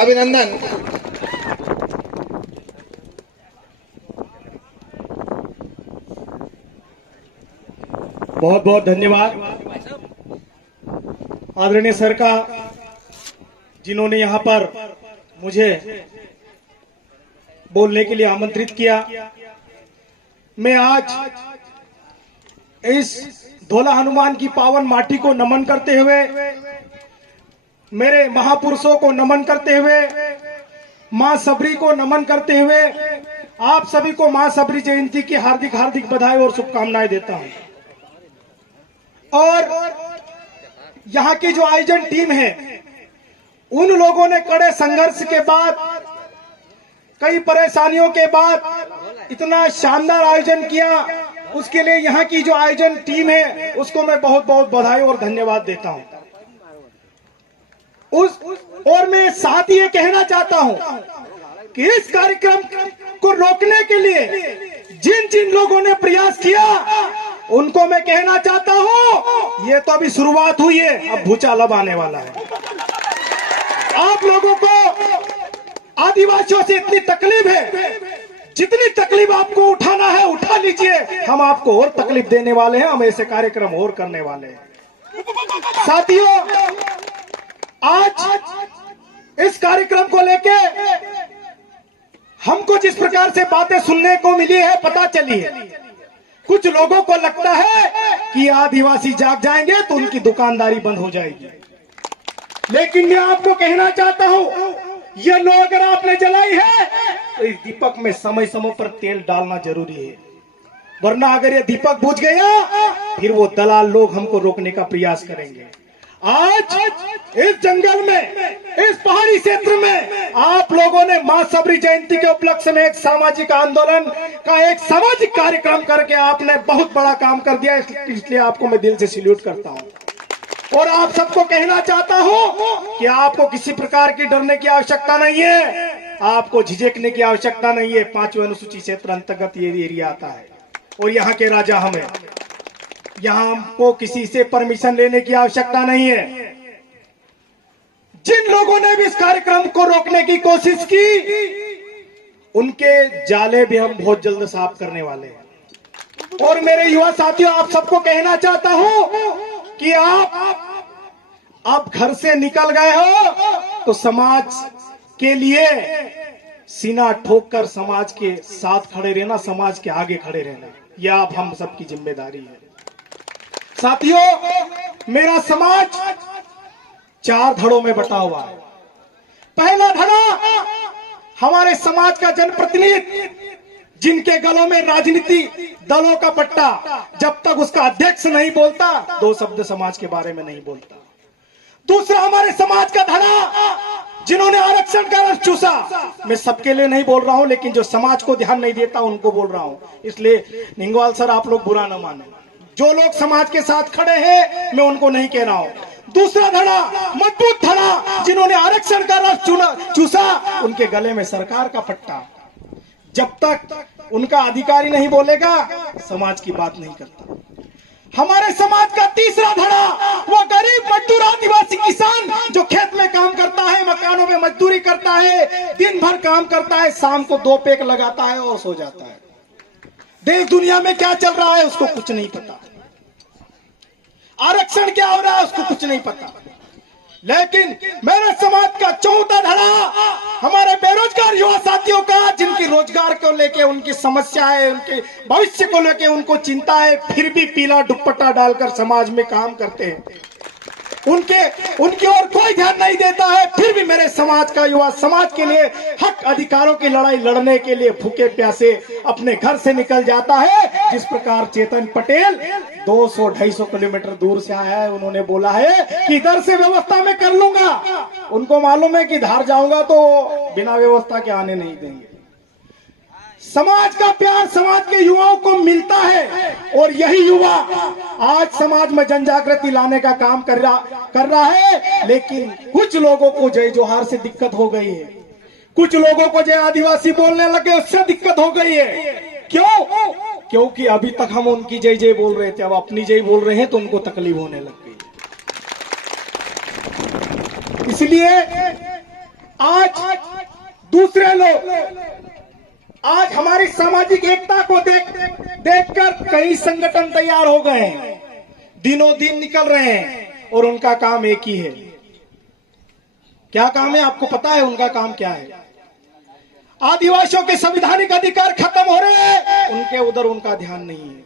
अभिनंदन। बहुत बहुत धन्यवाद आदरणीय सर का, जिन्होंने यहाँ पर मुझे बोलने के लिए आमंत्रित किया। मैं आज इस धौला हनुमान की पावन माटी को नमन करते हुए, मेरे महापुरुषों को नमन करते हुए, मां सबरी को नमन करते हुए आप सभी को मां सबरी जयंती की हार्दिक हार्दिक बधाई और शुभकामनाएं देता हूं। और यहाँ की जो आयोजन टीम है, उन लोगों ने कड़े संघर्ष के बाद, कई परेशानियों के बाद इतना शानदार आयोजन किया। उसके लिए यहाँ की जो आयोजन टीम है उसको मैं बहुत बहुत बधाई और धन्यवाद देता हूँ। और मैं साथ ये कहना चाहता हूँ कि इस कार्यक्रम को रोकने के लिए जिन जिन लोगों ने प्रयास किया, उनको मैं कहना चाहता हूँ, ये तो अभी शुरुआत हुई है, अब भूचाल अब आने वाला है। आप लोगों को आदिवासियों से इतनी तकलीफ है, जितनी तकलीफ आपको उठाना है उठा लीजिए, हम आपको और तकलीफ देने वाले हैं, हम ऐसे कार्यक्रम और करने वाले हैं। साथियों, आज इस कार्यक्रम को लेके हमको जिस प्रकार से बातें सुनने को मिली है, पता चली है, कुछ लोगों को लगता है कि आदिवासी जाग जाएंगे तो उनकी दुकानदारी बंद हो जाएगी। लेकिन मैं आपको कहना चाहता हूं, यह लो अगर आपने जलाई है तो इस दीपक में समय समय पर तेल डालना जरूरी है, वरना अगर ये दीपक बुझ गया फिर वो दलाल लोग हमको रोकने का प्रयास करेंगे। आज इस जंगल में, इस पहाड़ी क्षेत्र में आप लोगों ने मां सबरी जयंती के उपलक्ष्य में एक सामाजिक आंदोलन का, एक सामाजिक कार्यक्रम करके आपने बहुत बड़ा काम कर दिया, इसलिए आपको मैं दिल से सैल्यूट करता हूं। और आप सबको कहना चाहता हूं कि आपको किसी प्रकार की डरने की आवश्यकता नहीं है, आपको झिझकने की आवश्यकता नहीं है। 5वें अनुसूची क्षेत्र अंतर्गत ये एरिया आता है और यहाँ के राजा हम हैं। यहाँ हमको किसी से परमिशन लेने की आवश्यकता नहीं है। जिन लोगों ने भी इस कार्यक्रम को रोकने की कोशिश की, उनके जाले भी हम बहुत जल्द साफ करने वाले हैं। और मेरे युवा साथियों, आप सबको कहना चाहता हूं कि आप घर से निकल गए हो तो समाज के लिए सीना ठोक कर समाज के साथ खड़े रहना, समाज के आगे खड़े रहना, यह आप हम सबकी जिम्मेदारी है। साथियों, मेरा समाज 4 धड़ों में बटा हुआ है। पहला धड़ा हमारे समाज का जनप्रतिनिधि, जिनके गलों में राजनीति दलों का पट्टा, जब तक उसका अध्यक्ष नहीं बोलता 2 शब्द समाज के बारे में नहीं बोलता। दूसरा हमारे समाज का धड़ा, जिन्होंने आरक्षण का रस चूसा। मैं सबके लिए नहीं बोल रहा हूं, लेकिन जो समाज को ध्यान नहीं देता उनको बोल रहा हूं, इसलिए निंगवाल सर आप लोग बुरा न माने। जो लोग समाज के साथ खड़े हैं मैं उनको नहीं कह रहा हूं। दूसरा धड़ा, मजबूत धड़ा, जिन्होंने आरक्षण का रस चूसा, उनके गले में सरकार का पट्टा। जब तक उनका अधिकारी नहीं बोलेगा, समाज की बात नहीं करता। हमारे समाज का तीसरा धड़ा, वो गरीब मजदूर आदिवासी किसान, जो खेत में काम करता है, मकानों में मजदूरी करता है, दिन भर काम करता है, शाम को 2 पैक लगाता है और सो जाता है। देश दुनिया में क्या चल रहा है उसको कुछ नहीं पता, आरक्षण क्या हो रहा है उसको कुछ नहीं पता। लेकिन मेरे समाज का चौथा धड़ा, हमारे बेरोजगार युवा साथियों का, जिनकी रोजगार को लेके उनकी समस्या है, उनके भविष्य को लेके उनको चिंता है, फिर भी पीला दुपट्टा डालकर समाज में काम करते हैं। उनकी ओर कोई ध्यान नहीं देता है, फिर भी मेरे समाज का युवा समाज के लिए, हक अधिकारों की लड़ाई लड़ने के लिए भूखे प्यासे अपने घर से निकल जाता है। जिस प्रकार चेतन पटेल 200-250 किलोमीटर दूर से आया है, उन्होंने बोला है कि इधर से व्यवस्था में कर लूंगा। उनको मालूम है कि धार जाऊंगा तो बिना व्यवस्था के आने नहीं देंगे। समाज का प्यार समाज के युवाओं को मिलता है, और यही युवा आज समाज में जन जागृति लाने का काम कर रहा है। लेकिन कुछ लोगों को जय जोहार से दिक्कत हो गई है, कुछ लोगों को जय आदिवासी बोलने लगे उससे दिक्कत हो गई है। क्यों? क्योंकि अभी तक हम उनकी जय जय बोल रहे थे, अब अपनी जय बोल रहे हैं तो उनको तकलीफ होने लग गई। इसलिए आज दूसरे लोग आज हमारी सामाजिक एकता को देखकर कई संगठन तैयार हो गए हैं, दिनों दिन निकल रहे हैं और उनका काम एक ही है। क्या काम है आपको पता है? उनका काम क्या है? आदिवासियों के संवैधानिक अधिकार खत्म हो रहे हैं, उनके उधर उनका ध्यान नहीं है।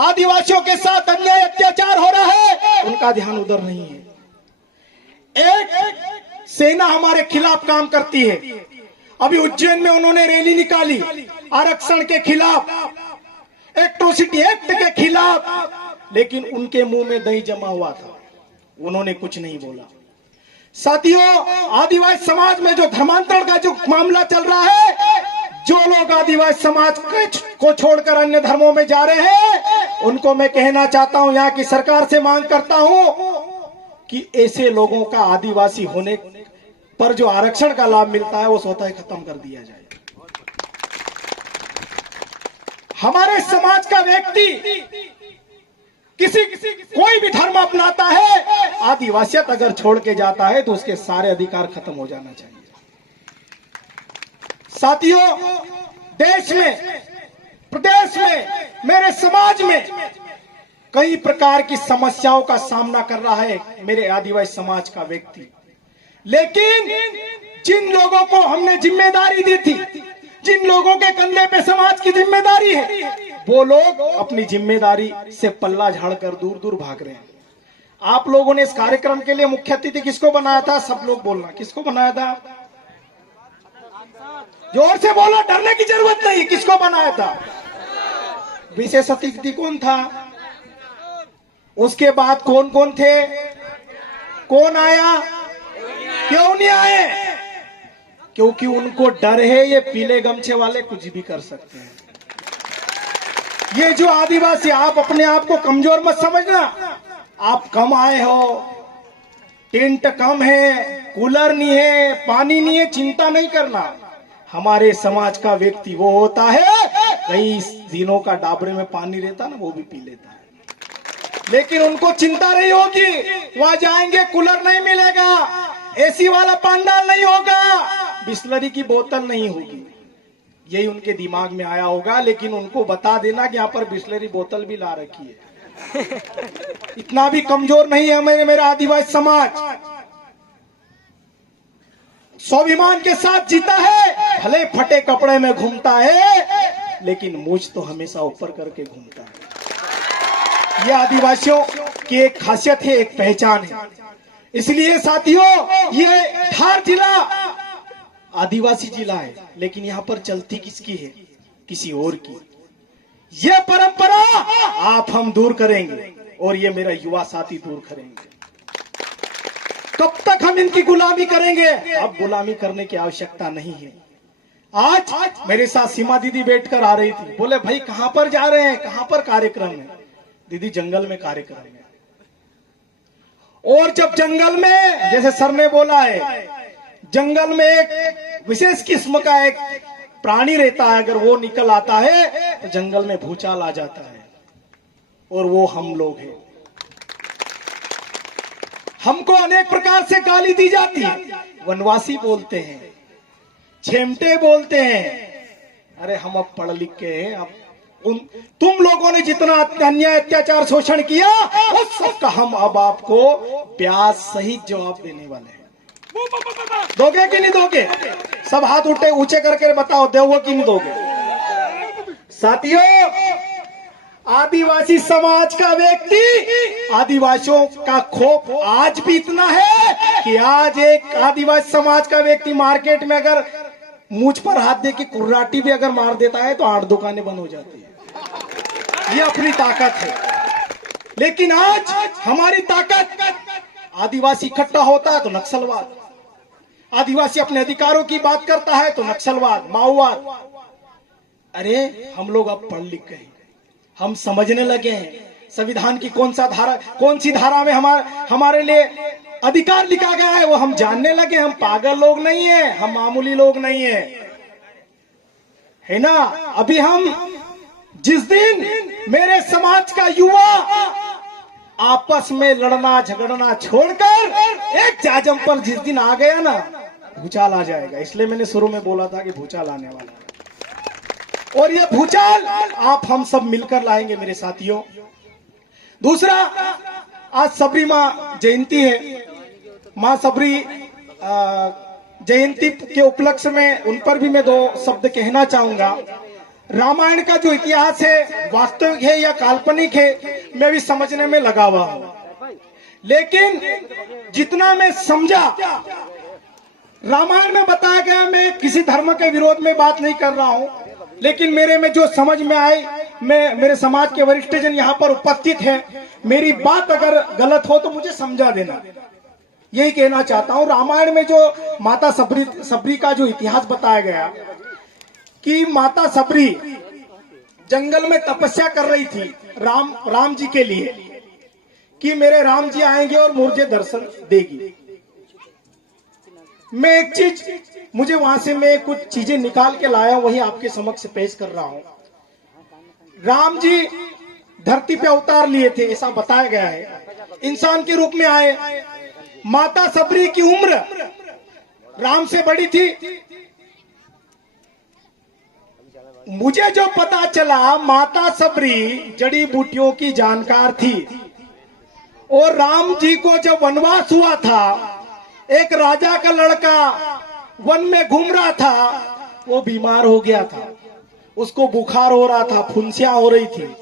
आदिवासियों के साथ अन्याय अत्याचार हो रहा है, उनका ध्यान उधर नहीं है। एक सेना हमारे खिलाफ काम करती है। अभी उज्जैन में उन्होंने रैली निकाली आरक्षण के खिलाफ, एट्रोसिटी एक्ट के खिलाफ, लेकिन उनके मुंह में दही जमा हुआ था, उन्होंने कुछ नहीं बोला। साथियों, आदिवासी समाज में जो धर्मांतरण का जो मामला चल रहा है, जो लोग आदिवासी समाज को छोड़कर अन्य धर्मों में जा रहे हैं, उनको मैं कहना चाहता हूं, यहाँ की सरकार से मांग करता हूं कि ऐसे लोगों का आदिवासी होने पर जो आरक्षण का लाभ मिलता है वो स्वतः ही खत्म कर दिया जाए। हमारे समाज का व्यक्ति कोई भी धर्म अपनाता है, आदिवासियत अगर छोड़ के जाता है तो उसके सारे अधिकार खत्म हो जाना चाहिए। साथियों, देश में, प्रदेश में, मेरे समाज में कई प्रकार की समस्याओं का सामना कर रहा है मेरे आदिवासी समाज का व्यक्ति। लेकिन जिन लोगों को हमने जिम्मेदारी दी थी, जिन लोगों के कंधे पे समाज की जिम्मेदारी है, वो लोग अपनी जिम्मेदारी से पल्ला झाड़कर दूर दूर भाग रहे हैं। आप लोगों ने इस कार्यक्रम के लिए मुख्य अतिथि किसको बनाया था? सब लोग बोलना, किसको बनाया था? जोर से बोलो, डरने की जरूरत नहीं। किसको बनाया था? विशेष अतिथि कौन था? उसके बाद कौन कौन थे? कौन आया? क्यों नहीं आए? क्योंकि उनको डर है ये पीले गमछे वाले कुछ भी कर सकते हैं। ये जो आदिवासी, आप अपने आप को कमजोर मत समझना। आप कम आए हो, टेंट कम है, कूलर नहीं है, पानी नहीं है, चिंता नहीं करना। हमारे समाज का व्यक्ति वो होता है, कई दिनों का डाबरे में पानी रहता ना, वो भी पी लेता है। लेकिन उनको चिंता नहीं होगी, वहां जाएंगे कूलर नहीं मिलेगा, एसी वाला पंडाल नहीं होगा, बिस्लरी की बोतल नहीं होगी। यही उनके दिमाग में आया होगा। लेकिन उनको बता देना कि यहाँ पर बिस्लरी बोतल भी ला रखी है। इतना भी कमजोर नहीं है मेरा आदिवासी समाज। स्वाभिमान के साथ जीता है, भले फटे कपड़े में घूमता है, लेकिन मुझ तो हमेशा ऊपर करके घूमता है। ये आदिवासियों की एक खासियत है, एक पहचान है। इसलिए साथियों, ये धार जिला आदिवासी जिला है, लेकिन यहाँ पर चलती किसकी है? किसी और की। ये परंपरा आप हम दूर करेंगे और ये मेरा युवा साथी दूर करेंगे। कब तक हम इनकी गुलामी करेंगे? अब गुलामी करने की आवश्यकता नहीं है। आज मेरे साथ सीमा दीदी बैठकर आ रही थी, बोले भाई कहां पर जा रहे हैं? कहां पर कार्यक्रम है? दीदी जंगल में कार्यक्रम है। और जब जंगल में, जैसे सर ने बोला है, जंगल में एक विशेष किस्म का एक प्राणी रहता है, अगर वो निकल आता है तो जंगल में भूचाल आ जाता है, और वो हम लोग हैं। हमको अनेक प्रकार से गाली दी जाती है, वनवासी बोलते हैं, छेमटे बोलते हैं। अरे हम अब पढ़ लिख के हैं, अब तुम लोगों ने जितना अन्याय अत्याचार शोषण किया, उस सबका हम अब आपको ब्याज सहित जवाब देने वाले हैं। दोगे कि नहीं दोगे? सब हाथ उठे ऊंचे करके बताओ, दोगे कि नहीं दोगे? साथियों, आदिवासी समाज का व्यक्ति, आदिवासियों का खौफ आज भी इतना है कि आज एक आदिवासी समाज का व्यक्ति मार्केट में अगर मुझ पर हाथ दे के कुर्राटी भी अगर मार देता है तो 8 दुकानें बंद हो जाती है। ये अपनी ताकत है। लेकिन आज हमारी ताकत, आदिवासी इकट्ठा होता है तो नक्सलवाद, आदिवासी अपने अधिकारों की बात करता है तो नक्सलवाद, माओवाद। अरे हम लोग अब पढ़ लिख गए, हम समझने लगे हैं संविधान की कौन सी धारा में हमारे लिए अधिकार लिखा गया है, वो हम जानने लगे। हम पागल लोग नहीं है, हम मामूली लोग नहीं है ना। अभी हम जिस दिन मेरे समाज का युवा आपस में लड़ना झगड़ना छोड़कर एक जाजम पर जिस दिन आ गया ना, भूचाल आ जाएगा। इसलिए मैंने शुरू में बोला था कि भूचाल आने वाला है, और ये भूचाल आप हम सब मिलकर लाएंगे मेरे साथियों। दूसरा, आज सबरी माँ जयंती है। माँ सबरी जयंती के उपलक्ष्य में उन पर भी मैं दो शब्द कहना चाहूंगा। रामायण का जो इतिहास है वास्तविक है या काल्पनिक है, मैं भी समझने में लगा हुआ हूं, लेकिन जितना मैं समझा रामायण में बताया गया, मैं किसी धर्म के विरोध में बात नहीं कर रहा हूं, लेकिन मेरे में जो समझ में आई, मैं मेरे समाज के वरिष्ठ जन यहाँ पर उपस्थित हैं, मेरी बात अगर गलत हो तो मुझे समझा देना, यही कहना चाहता हूं। रामायण में जो माता सबरी का जो इतिहास बताया गया कि माता सबरी जंगल में तपस्या कर रही थी राम जी के लिए, कि मेरे राम जी आएंगे और मुझे दर्शन देगी। मैं एक चीज, मुझे वहां से मैं कुछ चीजें निकाल के लाया, वही आपके समक्ष पेश कर रहा हूं। राम जी धरती पे अवतार लिए थे, ऐसा बताया गया है, इंसान के रूप में आए। माता सबरी की उम्र राम से बड़ी थी। मुझे जो पता चला, माता सबरी जड़ी बूटियों की जानकार थी, और राम जी को जब वनवास हुआ था, एक राजा का लड़का वन में घूम रहा था, वो बीमार हो गया था, उसको बुखार हो रहा था, फुंसियां हो रही थी।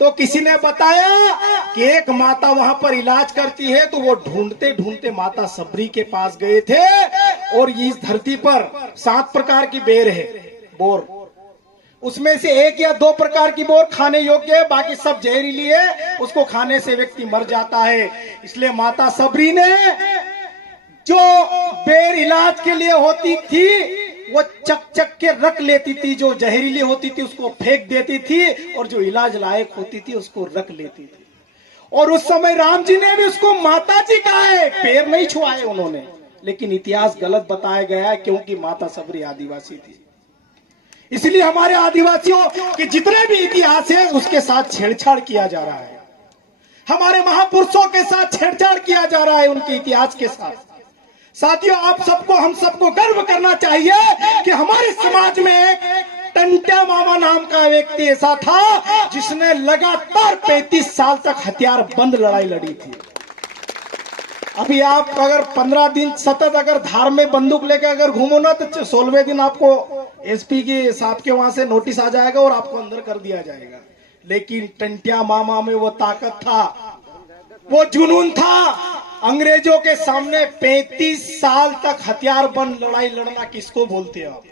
तो किसी ने बताया कि एक माता वहां पर इलाज करती है, तो वो ढूंढते ढूंढते माता सबरी के पास गए थे। और इस धरती पर 7 प्रकार की बेर है, बोर, उसमें से 1 या 2 प्रकार की बोर खाने योग्य है, बाकी सब जहरीली है, उसको खाने से व्यक्ति मर जाता है। इसलिए माता सबरी ने जो बेर इलाज के लिए होती थी वो चक चक के रख लेती थी, जो जहरीली होती थी उसको फेंक देती थी, और जो इलाज लायक होती थी उसको रख लेती थी। और उस समय राम जी ने भी उसको माता जी कहा है, पैर नहीं छुआए उन्होंने, लेकिन इतिहास गलत बताया गया है, क्योंकि माता सबरी आदिवासी थी। इसलिए हमारे आदिवासियों के जितने भी इतिहास है उसके साथ छेड़छाड़ किया जा रहा है, हमारे महापुरुषों के साथ छेड़छाड़ किया जा रहा है, उनके इतिहास के साथ। साथियों, आप सबको, हम सबको गर्व करना चाहिए कि हमारे समाज में एक टंट्या मामा नाम का व्यक्ति ऐसा था जिसने लगातार 35 साल तक हथियार बंद लड़ाई लड़ी थी। अभी आप अगर 15 दिन सतत अगर धार में बंदूक लेकर अगर घूमो ना, तो 16वें दिन आपको एसपी के साहब के वहां से नोटिस आ जाएगा और आपको अंदर कर दिया जाएगा। लेकिन टंट्या मामा में वो ताकत था, वो जुनून था। अंग्रेजों के सामने 35 साल तक हथियार बंद लड़ाई लड़ना किसको बोलते हैं आप?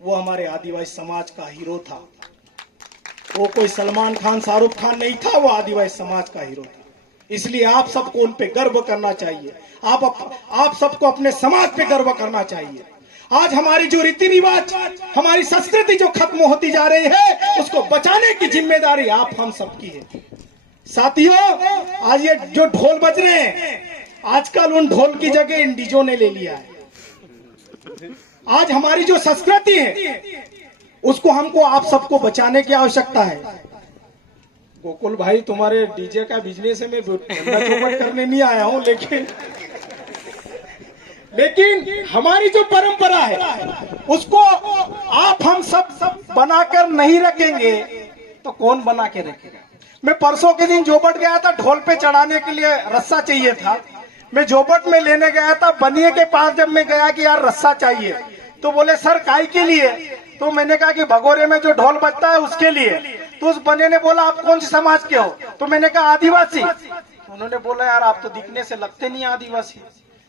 वो हमारे आदिवासी समाज का हीरो था। वो कोई सलमान खान, शाहरुख खान नहीं था, वो आदिवासी समाज का हीरो था। इसलिए आप सबको उन पे गर्व करना चाहिए, आप सबको अपने समाज पे गर्व करना चाहिए। आज हमारी जो रीति रिवाज, हमारी संस्कृति जो खत्म होती जा रही है, उसको बचाने की जिम्मेदारी आप हम सबकी है। साथियों, आज ये जो ढोल बज रहे हैं, आजकल उन ढोल की जगह इन डीजों ने ले लिया है। आज हमारी जो संस्कृति है उसको हमको आप सबको बचाने की आवश्यकता है। गोकुल भाई, तुम्हारे डीजे का बिजनेस है, मैं चौपट करने नहीं आया हूं, लेकिन हमारी जो परंपरा है उसको आप हम सब बनाकर नहीं रखेंगे तो कौन बना के रखेगा? मैं परसों के दिन जोबट गया था, ढोल पे चढ़ाने के लिए रस्सा चाहिए था। मैं जोबट में लेने गया था, बनिए के पास जब मैं गया कि यार रस्सा चाहिए, तो बोले सर काहे के लिए? तो मैंने कहा कि भगोरे में जो ढोल बजता है उसके लिए। तो उस बने ने बोला आप कौन से समाज के हो? तो मैंने कहा आदिवासी। उन्होंने बोला यार आप तो दिखने से लगते नहीं आदिवासी,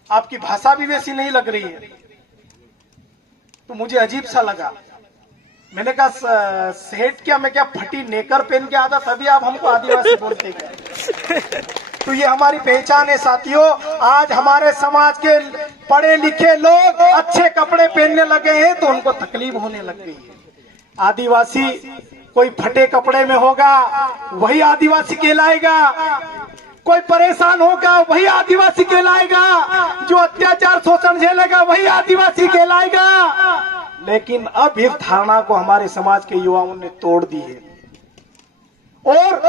आपकी भाषा भी वैसी नहीं लग रही है। तो मुझे अजीब सा लगा। मैंने कहा सेठ क्या, मैं क्या फटी नेकर पहन के आता तभी आप हमको आदिवासी बोलते क्या? तो ये हमारी पहचान है साथियों। आज हमारे समाज के पढ़े लिखे लोग अच्छे कपड़े पहनने लगे हैं तो उनको तकलीफ होने लग गई है। आदिवासी कोई फटे कपड़े में होगा वही आदिवासी कहलाएगा, कोई परेशान होगा वही आदिवासी कहलाएगा, जो अत्याचार शोषण झेलेगा वही आदिवासी कहलाएगा। लेकिन अब इस धारणा को हमारे समाज के युवाओं ने तोड़ दी है। और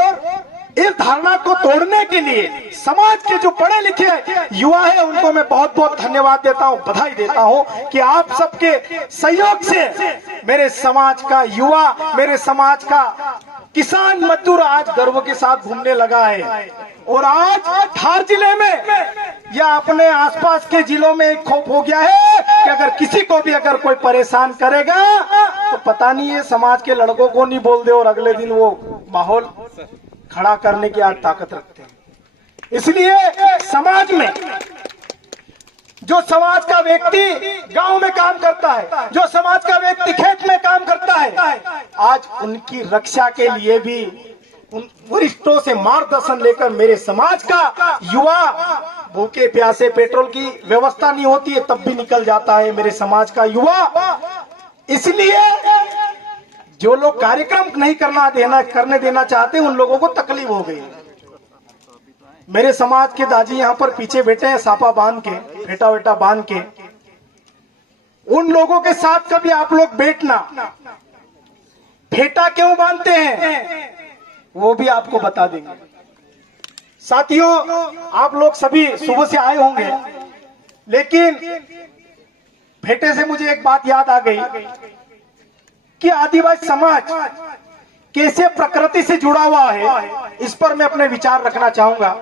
इस धारणा को तोड़ने के लिए समाज के जो पढ़े लिखे युवा है उनको मैं बहुत बहुत धन्यवाद देता हूं, बधाई देता हूं कि आप सबके सहयोग से मेरे समाज का युवा, मेरे समाज का किसान मजदूर आज गर्व के साथ घूमने लगा है। और आज धार जिले में या अपने आसपास के जिलों में एक खौफ हो गया है कि अगर किसी को भी अगर कोई परेशान करेगा तो पता नहीं है समाज के लड़कों को नहीं बोल दे और अगले दिन वो माहौल खड़ा करने की आज ताकत रखते हैं। इसलिए समाज में जो समाज का व्यक्ति गांव में काम करता है, जो समाज का व्यक्ति खेत में काम करता है, आज उनकी रक्षा के लिए भी उन वरिष्ठों से मार्गदर्शन लेकर मेरे समाज का युवा, भूखे प्यासे पेट्रोल की व्यवस्था नहीं होती है तब भी निकल जाता है मेरे समाज का युवा। इसलिए जो लोग कार्यक्रम नहीं करने देना चाहते उन लोगों को तकलीफ हो गई। मेरे समाज के दाजी यहाँ पर पीछे बैठे हैं सापा बांध के, फेटा वेटा बांध के। उन लोगों के साथ कभी आप लोग बैठना, फेटा क्यों बांधते हैं वो भी आपको बता देंगे। साथियों, आप लोग सभी सुबह से आए होंगे, लेकिन फेटे से मुझे एक बात याद आ गई कि आदिवासी समाज कैसे प्रकृति से जुड़ा हुआ है, इस पर मैं अपने विचार रखना चाहूंगा।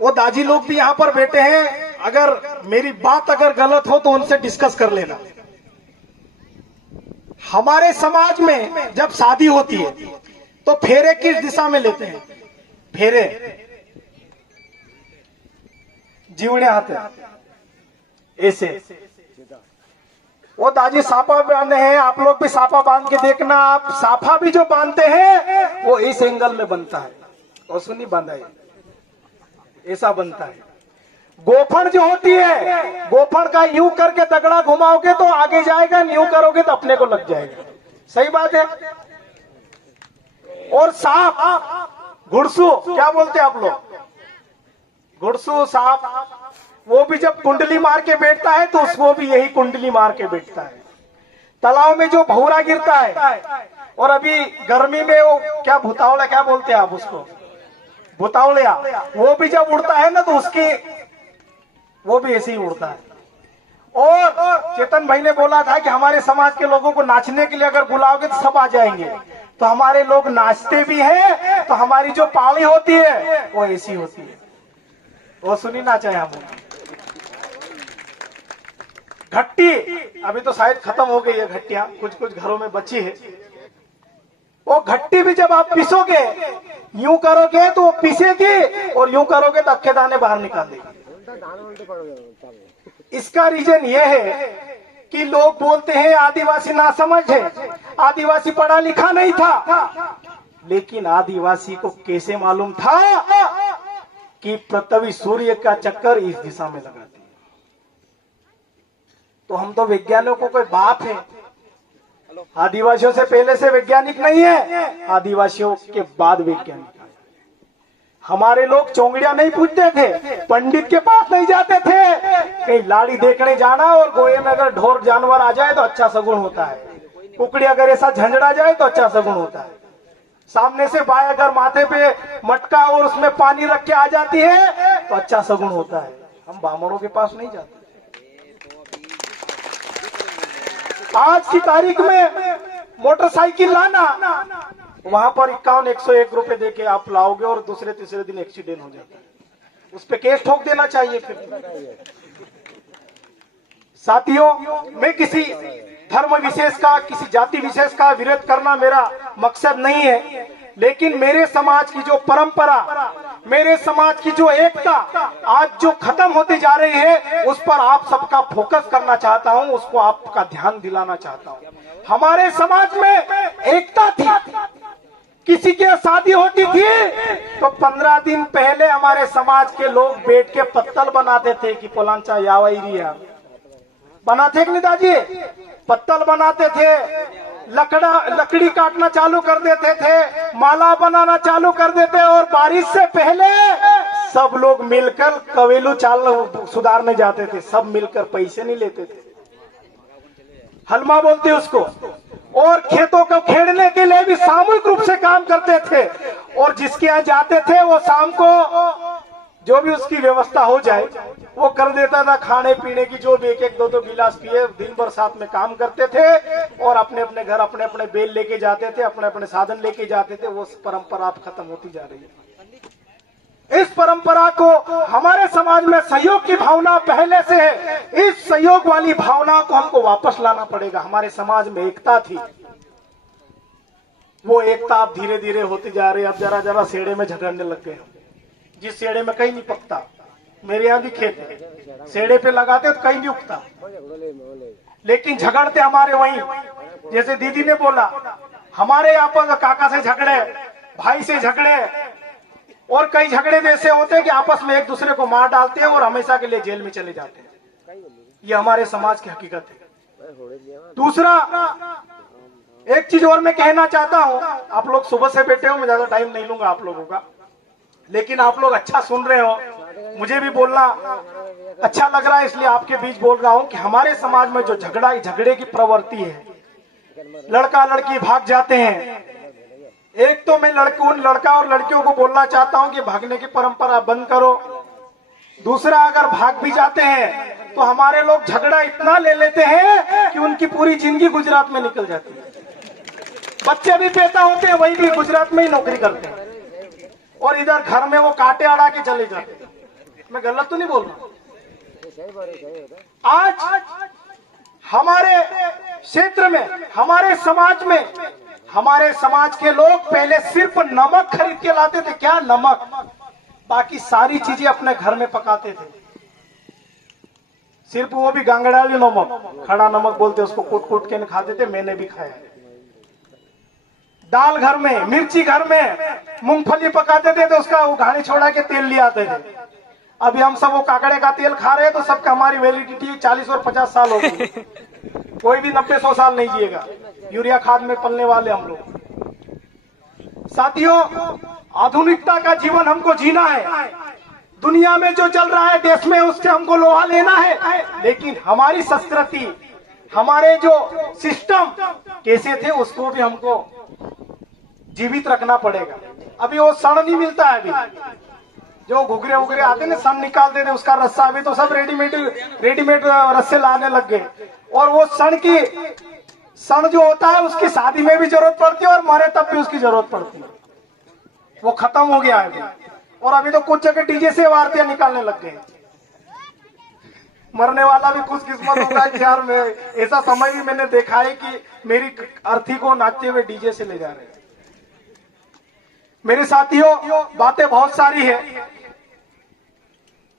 वो दाजी लोग भी यहां पर बैठे हैं, अगर मेरी बात अगर गलत हो तो उनसे डिस्कस कर लेना। हमारे समाज में जब शादी होती है तो फेरे किस दिशा में लेते हैं? फेरे जीवड़े हाथ ऐसे। वो दाजी साफा बांधे हैं, आप लोग भी साफा बांध के देखना। आप साफा भी जो बांधते हैं वो इस एंगल में बनता है, और सुनी बांधा है ऐसा बनता है। गोफण जो होती है, गोफण का यूं करके दगड़ा घुमाओगे तो आगे जाएगा, यूं करोगे तो अपने को लग जाएगा। सही बात है। और सांप, घुड़सू क्या बोलते हैं आप लोग? घुड़सू सांप, वो भी जब कुंडली मार के बैठता है तो उसको भी यही कुंडली मार के बैठता है। तालाब में जो भौरा गिरता है, और अभी गर्मी में वो क्या भुतावला क्या बोलते हैं आप उसको, भुतावलिया, वो भी जब उड़ता है ना तो उसकी वो भी ऐसे ही उड़ता है। और चेतन भाई ने बोला था कि हमारे समाज के लोगों को नाचने के लिए अगर बुलाओगे तो सब आ जाएंगे, तो हमारे लोग नाचते भी हैं, तो हमारी जो पाली होती है वो ऐसी होती है। वो सुनी ना चाहे हम घट्टी, अभी तो शायद खत्म हो गई है घट्टियां, कुछ कुछ घरों में बची है। वो घट्टी भी जब आप पीसोगे, यूं करोगे तो वो पीसेगी, और यूं करोगे तो अक्खे दाने बाहर निकाल देगी। इसका रीजन ये है कि लोग बोलते हैं आदिवासी नासमझ है, आदिवासी पढ़ा लिखा नहीं था। लेकिन आदिवासी को कैसे मालूम था कि पृथ्वी सूर्य का चक्कर इस दिशा में लगाती है। तो हम तो वैज्ञानिकों को कोई बाप है, आदिवासियों से पहले से वैज्ञानिक नहीं है, आदिवासियों के बाद वैज्ञानिक। हमारे लोग चोंगड़िया नहीं पूछते थे, पंडित के पास नहीं जाते थे, कहीं लाड़ी देखने जाना और गोये में अगर ढोर जानवर आ जाए तो अच्छा सगुन होता है, कुकड़ी अगर ऐसा झंझड़ा जाए तो अच्छा सगुन होता है, सामने से बाय अगर माथे पे मटका और उसमें पानी रख के आ जाती है तो अच्छा सगुन होता है। हम ब्राह्मणों के पास नहीं जाते। आज की तारीख में मोटरसाइकिल लाना, वहां पर 51-101 रुपए देके आप लाओगे और दूसरे तीसरे दिन एक्सीडेंट हो जाता है, उस पे केस ठोक देना चाहिए। फिर साथियों, मैं किसी धर्म विशेष का, किसी जाति विशेष का विरोध करना मेरा मकसद नहीं है, लेकिन मेरे समाज की जो परंपरा, मेरे समाज की जो एकता आज जो खत्म होती जा रही है, उस पर आप सबका फोकस करना चाहता हूं, उसको आपका ध्यान दिलाना चाहता हूं। हमारे समाज में एकता थी, किसी की शादी होती थी तो 15 दिन पहले हमारे समाज के लोग बैठ के पत्तल बनाते थे कि पोलांचा यावैरिया बनाते कि नहीं दादी, पत्तल बनाते थे, लकड़ी काटना चालू कर देते थे, माला बनाना चालू कर देते, और बारिश से पहले सब लोग मिलकर कवेलू चाल सुधारने जाते थे, सब मिलकर, पैसे नहीं लेते थे, हलमा बोलते उसको। और खेतों को खेड़ने के लिए भी सामूहिक रूप से काम करते थे। और जिसके यहाँ जाते थे वो शाम को जो भी उसकी व्यवस्था हो जाए वो कर देता था। खाने पीने की जो भी एक एक दो गिलास पिए, दिन भर साथ में काम करते थे और अपने अपने घर अपने अपने बेल लेके जाते थे, अपने अपने साधन लेके जाते थे। वो परंपरा अब खत्म होती जा रही है। इस परंपरा को हमारे समाज में सहयोग की भावना पहले से है, इस सहयोग वाली भावना को हमको वापस लाना पड़ेगा। हमारे समाज में एकता थी, वो एकता अब धीरे धीरे होती जा रही है। अब जरा जरा सेड़े में झगड़ने लग गए हम। जिस सेड़े में कहीं नहीं पकता, मेरे यहाँ भी खेत है, सेड़े पे लगाते तो कहीं नहीं उगता, लेकिन झगड़ते हमारे वहीं। जैसे दीदी ने बोला, हमारे यहाँ पर काका से झगड़े, भाई से झगड़े, और कई झगड़े ऐसे होते हैं कि आपस में एक दूसरे को मार डालते हैं और हमेशा के लिए जेल में चले जाते हैं। ये हमारे समाज की हकीकत है। दूसरा एक चीज और मैं कहना चाहता हूं, आप लोग सुबह से बैठे हो, मैं ज्यादा टाइम नहीं लूंगा आप लोगों का, लेकिन आप लोग अच्छा सुन रहे हो, मुझे भी बोलना अच्छा लग रहा है, इसलिए आपके बीच बोल रहा हूं कि हमारे समाज में जो झगड़े की प्रवृत्ति है, लड़का लड़की भाग जाते हैं। एक तो मैं लड़का और लड़कियों को बोलना चाहता हूं कि भागने की परंपरा बंद करो। दूसरा, अगर भाग भी जाते हैं तो हमारे लोग झगड़ा इतना ले लेते हैं कि उनकी पूरी जिंदगी गुजरात में निकल जाती है। बच्चे भी पैदा होते हैं, वही भी गुजरात में ही नौकरी करते हैं, और इधर घर में वो कांटे अड़ा के चले जाते हैं। मैं गलत तो नहीं बोल रहा? आज हमारे क्षेत्र में, हमारे समाज के लोग पहले सिर्फ नमक खरीद के लाते थे। क्या नमक? बाकी सारी चीजें अपने घर में पकाते थे। सिर्फ वो भी गांगड़ाली नमक, खड़ा नमक बोलते, उसको कूट कूट के खाते थे। मैंने भी खाया। दाल घर में, मिर्ची घर में, मूंगफली पकाते थे तो उसका उघाड़ी छोड़ा के तेल ले आते थे। अभी हम सब वो काकड़े का तेल खा रहे हैं तो सबका हमारी वैलिडिटी 40 और 50 साल हो गई। कोई भी 90-100 साल नहीं जिएगा। यूरिया खाद में पलने वाले हम लोग। साथियों, आधुनिकता का जीवन हमको जीना है। दुनिया में जो चल रहा है देश में, उससे हमको लोहा लेना है, लेकिन हमारी संस्कृति, हमारे जो सिस्टम कैसे थे उसको भी हमको जीवित रखना पड़ेगा। अभी वो सण नहीं मिलता है। अभी जो घुघरे उगरे आते ना, सण निकालते थे उसका रस्सा, अभी तो सब रेडीमेड रस्से लाने लग गए। और वो सण जो होता है उसकी शादी में भी जरूरत पड़ती है और मरे तब भी उसकी जरूरत पड़ती है। वो खत्म हो गया है अभी। और अभी तो कुछ जगह डीजे से आरतियां निकालने लग गए। मरने वाला भी खुशकिस्मत होगा कि यार, मैं ऐसा समय भी मैंने देखा है कि मेरी अर्थी को नाचते हुए डीजे से ले जा रहे हैं। मेरे साथियों, बातें बहुत सारी है।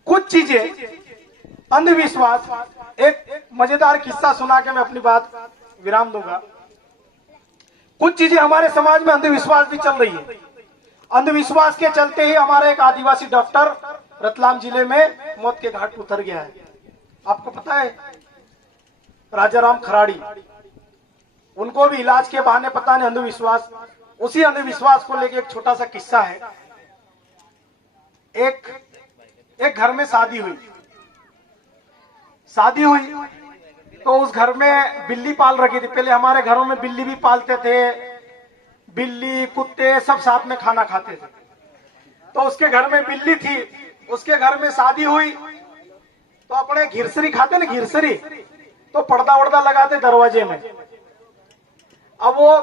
कुछ चीजें अंधविश्वास, एक मजेदार किस्सा सुना के मैं अपनी बात विराम दूंगा। कुछ चीजें हमारे समाज में अंधविश्वास भी चल रही है। अंधविश्वास के चलते ही हमारा एक आदिवासी डॉक्टर रतलाम जिले में मौत के घाट उतर गया है। आपको पता है, राजाराम खराड़ी, उनको भी इलाज के बहाने पता नहीं अंधविश्वास। उसी अंधविश्वास को लेकर एक छोटा सा किस्सा है। एक घर में शादी हुई तो उस घर में बिल्ली पाल रखी थी। पहले हमारे घरों में बिल्ली भी पालते थे, बिल्ली कुत्ते सब साथ में खाना खाते थे। तो उसके घर में बिल्ली थी, उसके घर में शादी हुई तो अपने घिरसरी खाते ना, घिरसरी, तो पर्दा वर्दा लगाते दरवाजे में। अब वो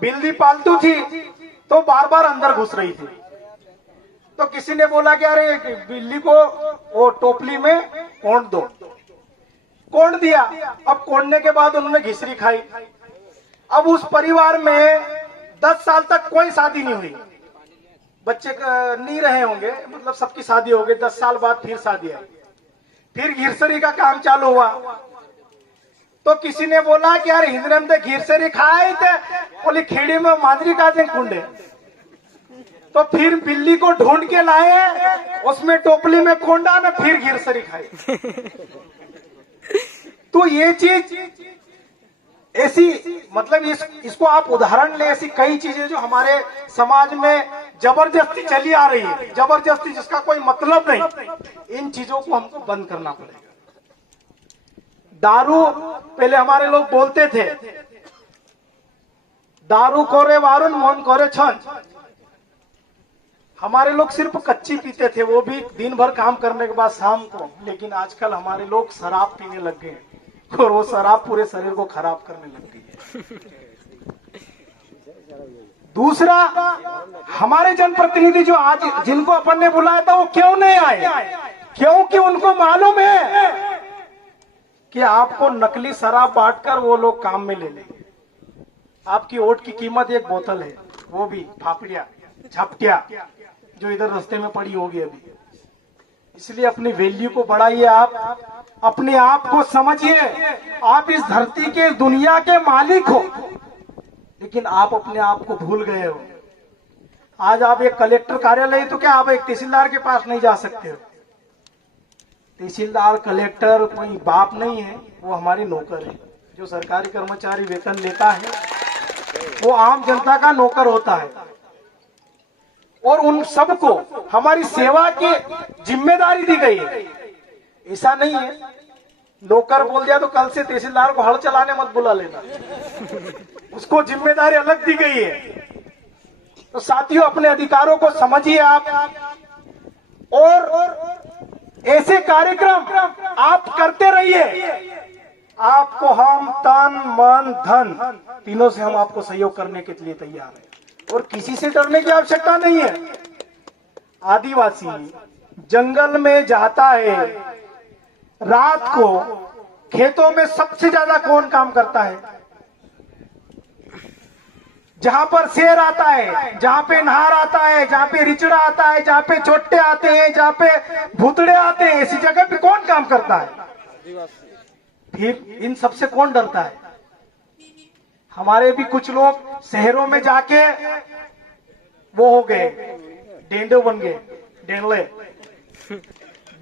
बिल्ली पालतू थी तो बार बार अंदर घुस रही थी। तो किसी ने बोला कि अरे बिल्ली को वो टोपली में कोंड दो। कोंड दिया। अब कोंडने के बाद उन्होंने घिसरी खाई। अब उस परिवार में 10 साल तक कोई शादी नहीं हुई, बच्चे नहीं रहे होंगे, मतलब सबकी शादी हो गई। 10 साल बाद फिर शादी आई, फिर घिरसरी का काम चालू हुआ। तो किसी ने बोला कि यार हिंदने में घिरसरी खाए थे, बोले खेड़ी में माजरी का कुंडे। तो फिर बिल्ली को ढूंढ के लाए, उसमें टोपली में कोंडा ना, फिर घिरसरी खाई। तो ये चीज ऐसी, मतलब इसको आप उदाहरण ले, ऐसी कई चीजें जो हमारे समाज में जबरदस्ती चली आ रही है, जबरदस्ती जिसका कोई मतलब नहीं। इन चीजों को हमको बंद करना पड़ेगा। दारू, पहले हमारे लोग बोलते थे दारू कोरे वारुन मन कोरे छन। हमारे लोग सिर्फ कच्ची पीते थे, वो भी दिन भर काम करने के बाद शाम को। लेकिन आजकल हमारे लोग शराब पीने लग गए और वो शराब पूरे शरीर को खराब करने लग गई है। दूसरा, हमारे जनप्रतिनिधि जो आज जिनको अपन ने बुलाया था वो क्यों नहीं आए? क्योंकि उनको मालूम है कि आपको नकली शराब बांटकर वो लोग काम में ले लेंगे। आपकी वोट की कीमत एक बोतल है, वो भी फाफड़िया झपटिया जो इधर रास्ते में पड़ी होगी अभी। इसलिए अपनी वैल्यू को बढ़ाइए, आप अपने आप को समझिए। आप इस धरती के दुनिया के मालिक हो, लेकिन आप अपने आप को भूल गए हो। आज आप एक कलेक्टर कार्यालय, तो क्या आप एक तहसीलदार के पास नहीं जा सकते हो? तहसीलदार कलेक्टर कोई बाप नहीं है, वो हमारी नौकर है। जो सरकारी कर्मचारी वेतन लेता है वो आम जनता का नौकर होता है, और उन सबको हमारी सेवा की जिम्मेदारी दी गई है। ऐसा नहीं है नौकर बोल दिया तो कल से तहसीलदार को हल चलाने मत बुला लेना, उसको जिम्मेदारी अलग दी गई है। तो साथियों, अपने अधिकारों को समझिए आप, और ऐसे कार्यक्रम आप करते रहिए। आपको हम तन मन धन तीनों से हम आपको सहयोग करने के लिए तैयार हैं, और किसी से डरने की आवश्यकता नहीं है। आदिवासी जंगल में जाता है, रात को खेतों में सबसे ज्यादा कौन काम करता है? जहां पर शेर आता है, जहां पे नार आता है, जहां पे रिचड़ा आता है, जहां पे चोटे आते हैं, जहां पे भूतड़े आते हैं, ऐसी जगह पे कौन काम करता है? फिर इन सबसे कौन डरता है? हमारे भी कुछ लोग शहरों में जाके वो हो गए, डेंडे बन गए, डेंडले।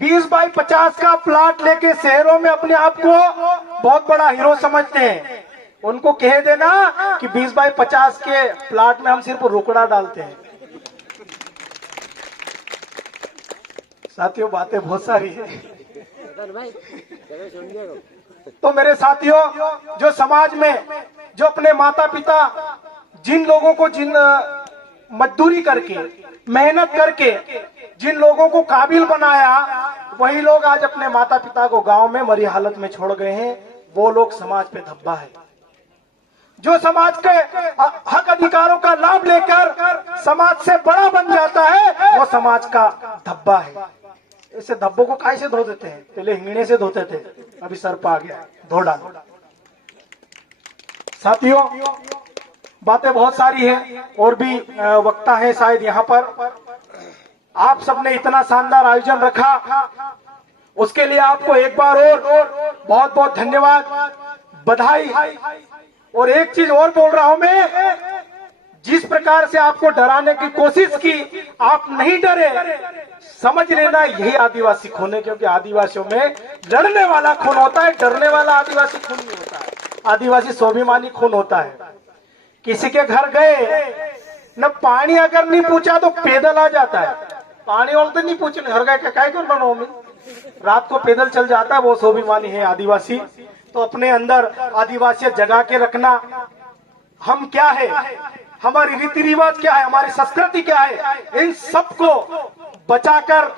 20 बाई 50 का प्लाट लेके शहरों में अपने आप को बहुत बड़ा हीरो समझते हैं। उनको कह देना कि 20 बाई 50 के प्लाट में हम सिर्फ रोकड़ा डालते हैं। साथियों, बातें बहुत सारी है। तो मेरे साथियों, जो समाज में जो अपने माता पिता जिन लोगों को जिन मजदूरी करके मेहनत करके जिन लोगों को काबिल बनाया, वही लोग आज अपने माता पिता को गांव में मरी हालत में छोड़ गए हैं। वो लोग समाज पे धब्बा है। जो समाज के हक अधिकारों का लाभ लेकर समाज से बड़ा बन जाता है, वो समाज का धब्बा है। ऐसे धब्बों को कैसे धो देते हैं? पहले हिंगने से धोते थे, अभी सर्प आ गया, धो डालो। साथियों, बातें बहुत सारी हैं, और भी वक्ता है शायद यहाँ पर। आप सबने इतना शानदार आयोजन रखा, उसके लिए आपको एक बार और बहुत बहुत धन्यवाद, बधाई। और एक चीज और बोल रहा हूं मैं, जिस प्रकार से आपको डराने की कोशिश की, आप नहीं डरे, समझ लेना यही आदिवासी खून है। क्योंकि आदिवासियों में लड़ने वाला खून होता है, डरने वाला आदिवासी खून नहीं होता है। आदिवासी स्वाभिमानी खून होता है। किसी के घर गए न, पानी अगर नहीं पूछा तो पैदल आ जाता है। पानी और तो नहीं पूछने, घर गए क्या कर बनो में, रात को पैदल चल जाता है। वो स्वाभिमानी है आदिवासी। तो अपने अंदर आदिवासियत जगा के रखना। हम क्या है, हमारी रीति रिवाज क्या है, हमारी संस्कृति क्या है, इन सबको बचाकर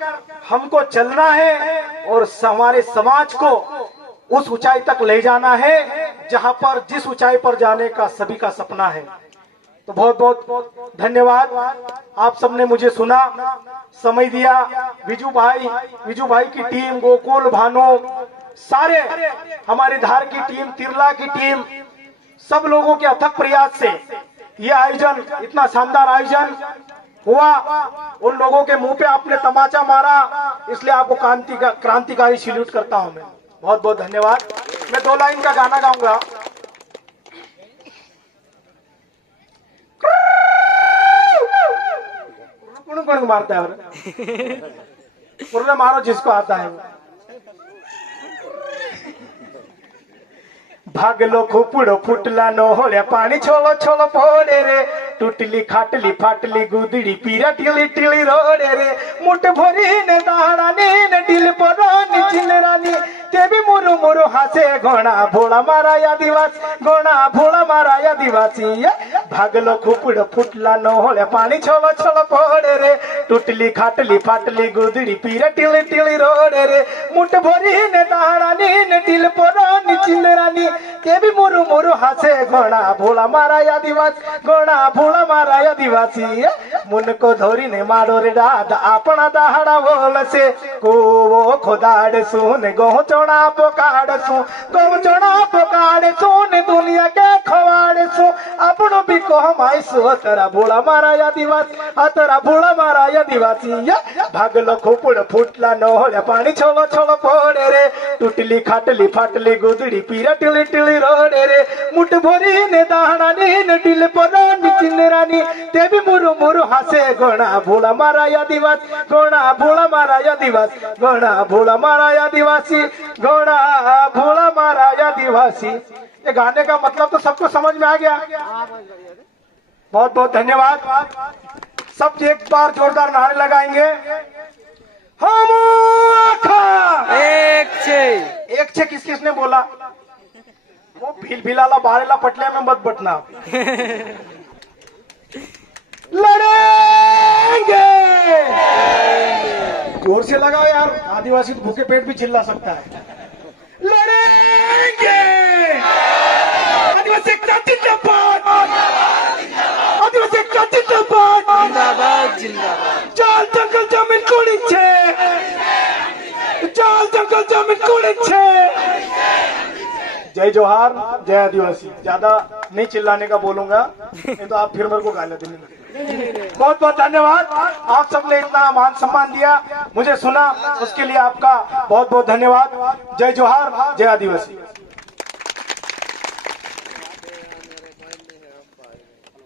हमको चलना है, और हमारे समाज को उस ऊंचाई तक ले जाना है जहां पर जिस ऊंचाई पर जाने का सभी का सपना है। तो बहुत बहुत धन्यवाद। आप सबने मुझे सुना, समय दिया। विजू भाई की टीम, गोकुल, भानु, सारे हमारी धार की टीम, तिरला की टीम, सब लोगों के अथक प्रयास से ये आयोजन, इतना शानदार आयोजन हुआ। उन लोगों के मुंह पे आपने तमाचा मारा, इसलिए आपको क्रांतिकारी सैल्यूट करता हूं मैं। बहुत बहुत धन्यवाद। मैं 2 लाइन का गाना गाऊंगा। कौन मारता है? मारो जिसको आता है। भागलो खुपड़ो फुटला नो होल्या पानी छोलो छोलो पोड़े रे, टूटली खाटली फाटली गुदड़ी पीरा टिली टिली रोडे रे, मुठ भरी ने दाड़ानी ने दिल परानी चिलरानी, ते भी मुरु मुरु हासे घोड़ा भोला मारा आदिवासी, घोड़ा भोला मारा आदिवासी। भागलो खुपड़ फुटला न होले पानी छोलो छोलो पोड़े रे टूटली खाटली फाटली गुदड़ी पीरा टिली टिली रोड़े रे मुठ भरी ने दाहरानी ने टिल पोरानी चिंदरानी के भी मुरु मुरु हासे घोड़ा भोला मारा आदिवासी घोड़ा भोला मारा आदिवासी मुन को धोरी ने मारो रे दाद अपना दाहड़ा बोल से को वो खोदाड़ सुन गो चोड़ा पोकाड़ सु गो चोड़ा पोकाड़ सुन दुनिया के खवाड़ सु अपनो भी को हमाई सु तेरा भोला मारा आदिवासी तेरा भोला मारा आदिवासी भागलो खोपड़ फुटला न होले पानी छोलो छोलो पोड़े रे टूटली खाटली फाटली गुदड़ी पीरा टिली टिली रोड़े रे मुठ भरी ने दाहरानी ने टिल परानी चिंदरानी ते भी मुरु मुरु हासे घोड़ा भोला मारा आदिवासी घोड़ा भोला मारा आदिवासी घोड़ा भोला मारा आदिवासी घोड़ा भोला मारा आदिवासी। ये गाने का मतलब तो सबको समझ में आ गया। बहुत बहुत धन्यवाद। सब एक बार जोरदार नारे लगाएंगे। हम आखा एक छे किस किसने बोला? वो भील भीलाला बारेला पटले में मत बटना। लड़ेंगे जोर से लगाओ यार, आदिवासी तो भूखे पेट भी चिल्ला सकता है। लड़ेंगे आदिवासी का जिंदाबाद, आदिवासी का जिंदाबाद, जिंदाबाद जिंदाबाद। चाल जंगल जमीन कुड़ी छे, चाल जंगल जमीन कुड़ी छे। जय जोहार, जय आदिवासी। ज्यादा नहीं चिल्लाने का बोलूंगा, नहीं तो आप फिर मेरे को गाली देने लगेंगे। बहुत बहुत धन्यवाद। आप सबने इतना मान सम्मान दिया, मुझे सुना, उसके लिए आपका बहुत बहुत धन्यवाद। जय जोहार, जय आदिवासी।